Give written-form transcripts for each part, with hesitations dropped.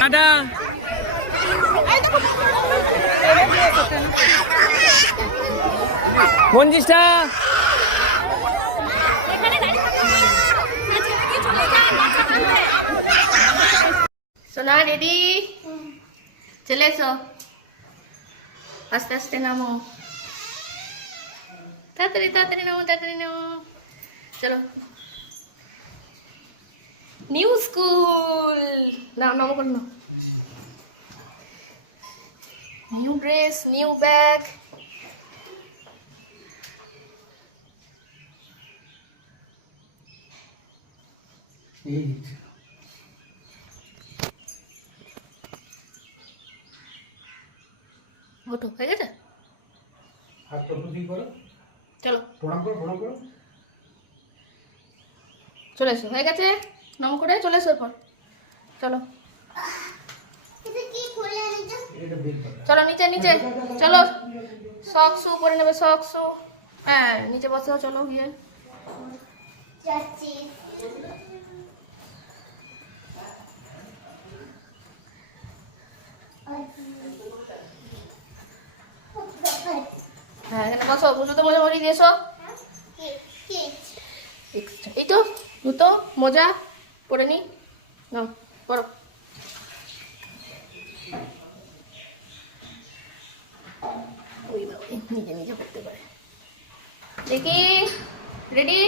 Tata. 50টা। সোনা ready? চলে এসো, আস্তে আস্তে নামো, তাড়াতাড়ি তাড়াতাড়ি নামো, তাড়াতাড়ি নামো। চলো, নিউ স্কুল। নাও নামো করে নাও। New dress, new bag. ওঠো, হয়ে গেছে? চলো চলে এসো, হয়ে গেছে। নাম করে চলে এসো। এরপর চলো চলো নিচে নিচে চলো। সক শু করে নেবে, সক শু। হ্যাঁ নিচে বসো, চলো গিয়ে। হ্যাঁ এখানে বসো, জুতো মোজা পরিয়ে দিয়ে এসো। এই তো জুতো মোজা পরে নি, নাও পরো। নিজে নিজে করতে পারে। দেখি রেডি?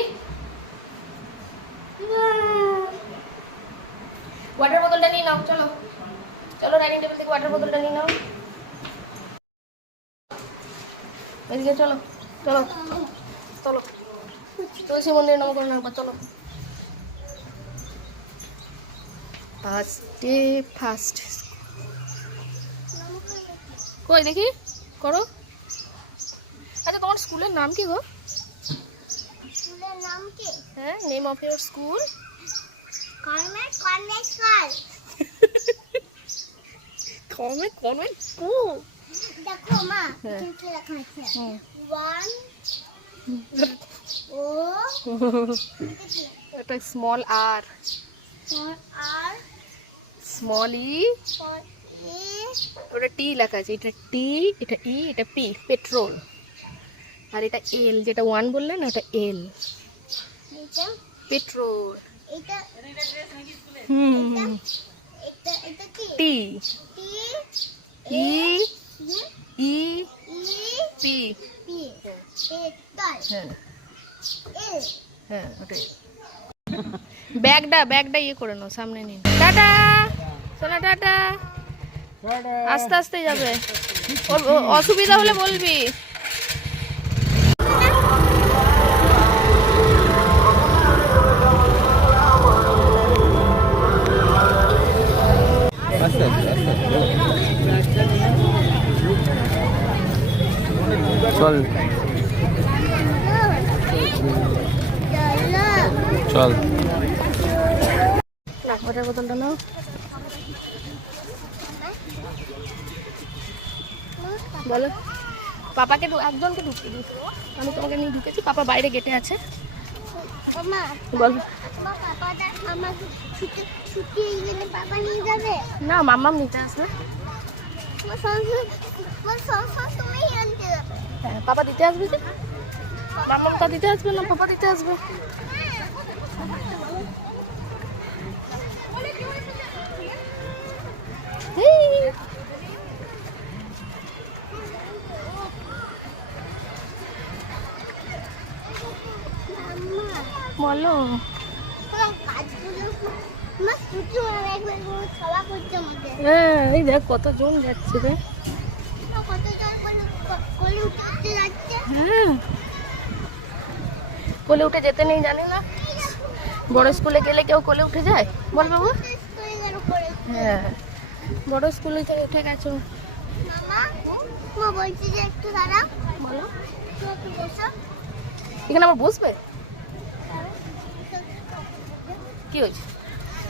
ওয়াটার বোতলটা নিয়ে নাও, চলো চলো ডাইনিং টেবিল থেকে ওয়াটার বোতলটা নিয়ে নাও। এদিকে চলো চলো চলো, তুলসী মন্দিরে নাম করে নাও, চলো। ফার্স্ট ফার্স্ট কই দেখি করো। আচ্ছা তোমার স্কুলের নাম কি গো? স্কুলের নাম কি? হ্যাঁ, name of your school. Convent convent school. Convent convent school. দেখো মা, এখানে লেখা আছে 1 ও এটা স্মল আর, আর স্মল ই, এ ওটা টি লেখা আছে। এটা টি, এটা ই, এটা পি, পেট্রোল। আর এটা এল, যেটা 1 বললে না, এটা এল, এটা পেট্রোল। এটা এটা এটা কি? টি, টি ই, ই, ই পি। P petrol. হ্যাঁ এল হ্যাঁ ওটাই। ব্যাগটা ইয়ে করে নাও, সামনে নিন। টাটা সোনা, টাটা। আস্তে আস্তে যাবে, অসুবিধা হলে বলবি। চল চল। না ওটার বোতলটা নাও। বলো পাপাকে, একজনকে ঢুকতে দিই, আমি তোমাকে নিয়ে ঢুকেছি। পাপা বাইরে গেটে আছে। মা বল। মা পাপাটা আমাকে ছুটি ছুটি গেলে পাপা নিয়ে যাবে? না মাম্মাম নিতে আসবে। তুমি আনতে যাবে? হ্যাঁ পাপা দিতে আসবে। যে মাম্মাম তা দিতে আসবে না, পাপা দিতে আসবে। বলো হ্যাঁ, এই দেখ কতজন যাচ্ছে রে। হ্যাঁ কোলে উঠে যেতে নেই, জানি না। বড় স্কুলে গেলে কেউ কোলে উঠে যায় বল বাবু? হ্যাঁ বড় স্কুলে থেকে উঠে গেছো। বলছি যে একটু দাঁড়াও। বলো একটু বসো। এখানে আবার বসবে? কি হয়েছে?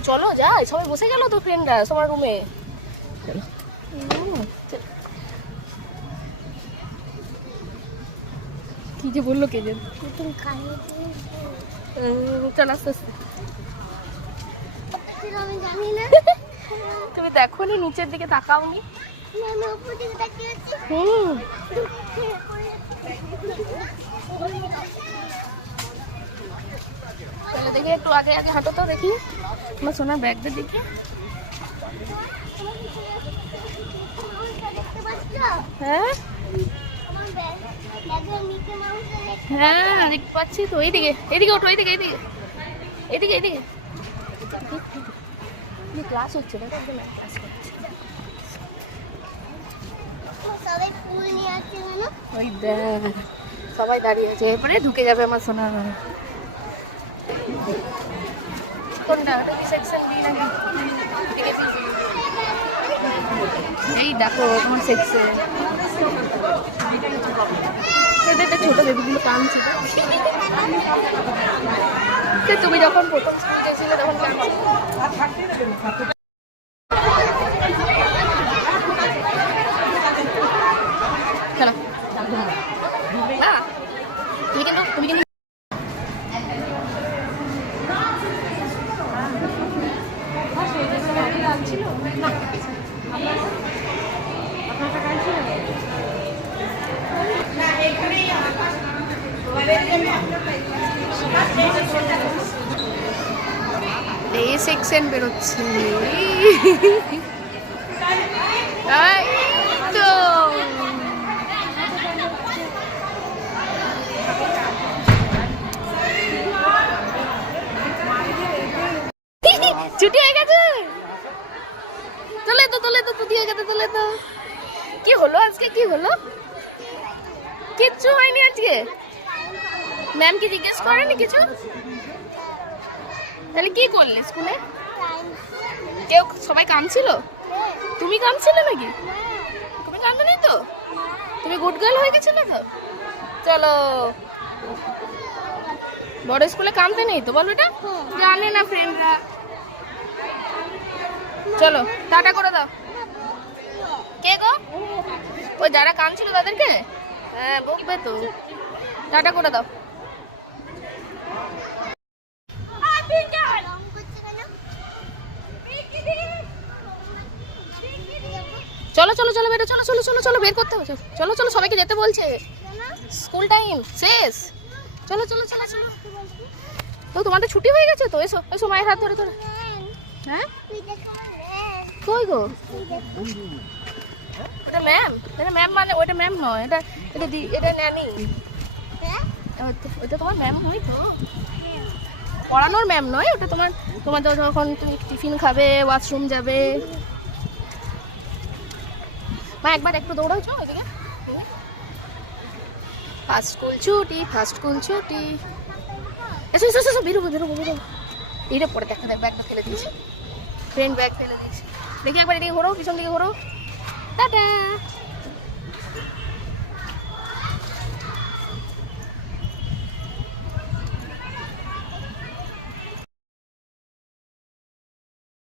চলো যাই, সবাই বসে গেল তো, ফ্রেন্ডরা সবার রুমে। চলো কি যে বললো কে যেন। নতুন কানে চল আস্তে আস্তে। আমি জানি না। তুমি দেখো নি নিচের দিকে তাকাওনি? আমি উপর দিকে তাকিয়ে আছি। তাহলে দেখি একটু আগে আগে হাঁটো তো দেখি আমার সোনার ব্যাগটা দেখি। দেখতে পাচ্ছ? হ্যাঁ আমার ব্যাগের নিচে মাউসটা দেখতে হ্যাঁ দেখতে পাচ্ছি তো। এইদিকে এইদিকে ওঠো, এইদিকে এইদিকে এইদিকে এইদিকে। ক্লাস হচ্ছে না সবাই ফুল নিয়ে আসছে কেন? ওই দেখ সবাই দাঁড়িয়ে আছে, এরপরে ঢুকে যাবে আমার সোনা। কোনটা সেকশন বি নাকি? এই দেখো তোমার সেকশন। এটা ছোট বেবিগুলো কাঁদছে। তুমি যখন প্রথম স্কুল গেছিলে তখন কাঁদছিল। চলো না তুমি কিন্তু এই সেকশন বেরোচ্ছে। তো ছুটি হয়ে গেছে। তোলে তো দিয়ে গেছে, তোলে তো। কি হলো আজকে, কি হলো? কিচ্ছু হয়নি আজকে। ম্যাম কি জিজ্ঞেস করেনি কিছু? তাহলে কি করলে স্কুলে? কেউ সবাই কাঁদছিল? তুমি কাঁদছিলে নাকি? তুমি কাঁদনি তো? তুমি গুড গার্ল হয়ে গেছিলে তো? চলো। বড় স্কুলে কাঁদতে নেই তো বলো? এটা জানে না ফ্রেন্ডরা। চলো টাটা করে দাও। কে গো? ওই যারা কাঁদছিল তাদেরকে? হ্যাঁ বকবে তো। টাটা করে দাও। চলো চলো চলো বেরো, চলো চলো চলো চলো বের করতে হবে। চলো চলো সবাইকে যেতে বলছে, স্কুল টাইম শেষ। চলো চলো চলো চলো। তো তোমাদের ছুটি হয়ে গেছে তো? এসো এসো মায়ের হাত ধরে ধরে। হ্যাঁ কই গো? এটা ম্যাম? এটা ম্যাম মানে ওইটা ম্যাম নয়, এটা এটা এটা ন্যানি। ওইটা তোমার ম্যাম হয় তো? পড়ানোর ম্যাম নয় ওটা। তোমার যখন তুমি টিফিন খাবে, ওয়াশরুম যাবে। মা একবার একটু দৌড়াচ্ছ ওইদিকে। ফার্স্ট স্কুল ছুটি, ফার্স্ট স্কুল ছুটি। এসো এসো এসো বেরোবো বেরোবো বেরোবো। এইটা পরে দেখা দেখ ব্যাগটা ফেলে দিয়েছি, ফ্রেন্ড ব্যাগ ফেলে দিয়েছি। দেখি একবার এদিকে ঘোরো, পিছন দিকে ঘোরো। টাটা।